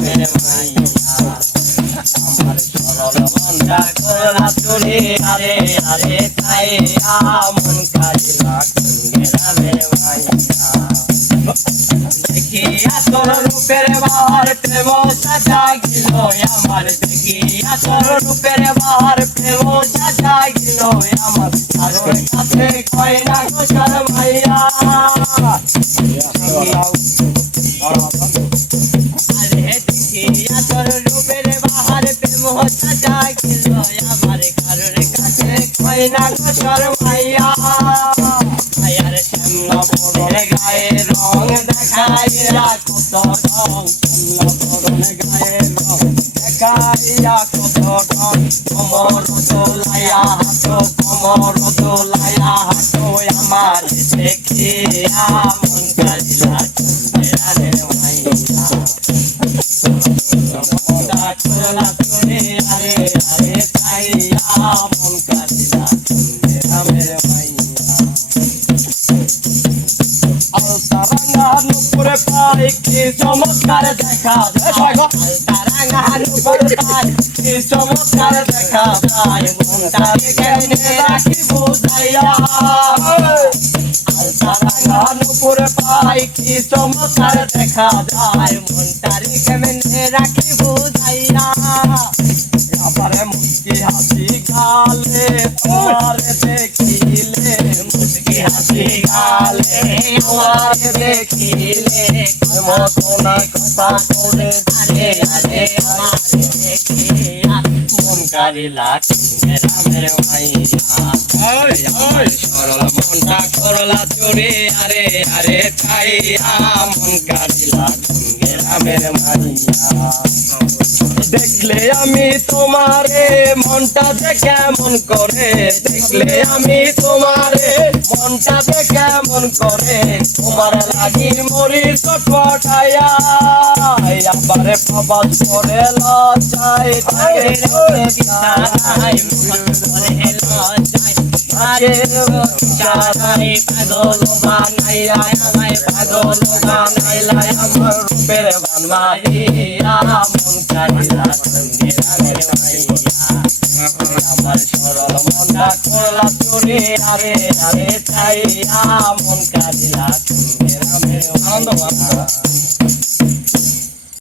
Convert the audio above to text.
মেরে মাইয়া আমার সরল মনটা করলা চুরি আরে আরে চাইয়া মন কাজিলা গ্রামের মাইয়া দেখিয়া তোর রূপের বাহার প্রেম সাজা গেল আমার দেখিয়া তোর রূপের বাহার প্রেম সাজা গেল আমার কারোর কাছে কয় না গো শরমাইয়া আরে দেখিয়া তোর রূপের বাহার প্রেম সাজা গেল আমার কারোর কাছে কয় না গো শরমাইয়া আয়ার শ্যামলা বড় গায়ে রং দেখাইয়া কত রং শ্যামলা বড় গায়ে রং দেখাইয়া কত রং কোমর দোলাইয়া হাঁটো কোমর দোলাইয়া হাঁটো আমার দেখিয়া মন কাজিলা রে মাইয়া মনটা করলা চুরি আরে আরে চাইয়া মন কাজিলা রে মাইয়া আলতারাঙ্গা নুপুরে পাই কি চমৎকার দেখা যায় আলতারাঙ্গা নুপুরে পাই কি চমৎকার দেখা যায় মনটাকে কেমনে রাখি বুঝাইয়া আলতারাঙ্গা নুপুরে পাই কি চমৎকার দেখা যায় মনটাকে কেমনে রাখি বুঝাইয়া আবারে মুস্কি হাসি গালে তোমার দেখিলে মুস্কি হাসি গালে তোমার দেখিলে মতো না কথা বলে আরে আরে আমার দেখিয়া মন কারিলা গ্রামের মাইয়া ওই ওই সরল মনটা করলা চুরি আরে আরে চাইয়া মন কারিলা গ্রামের মাইয়া দেখলে আমি তোমারে মনটা যে কেমন করে দেখলে আমি তোমারে মনটা যে কেমন করে তোমার লাগি মরি চটপটাইয়া আবারে প্রবাদ করে লজ্জায় থাকে বিছানায় মন করে লজ্জায় আরে বিছানায় পাগল বানাইয়া আমায় পাগল বানাইলা আমার রূপের বানমাইয়া মন কারিলা গ্রামের মাইয়া আমার সরল মনটা করলা চুরি আরে আরে চাইয়া মন কারিলা গ্রামের আনন্দ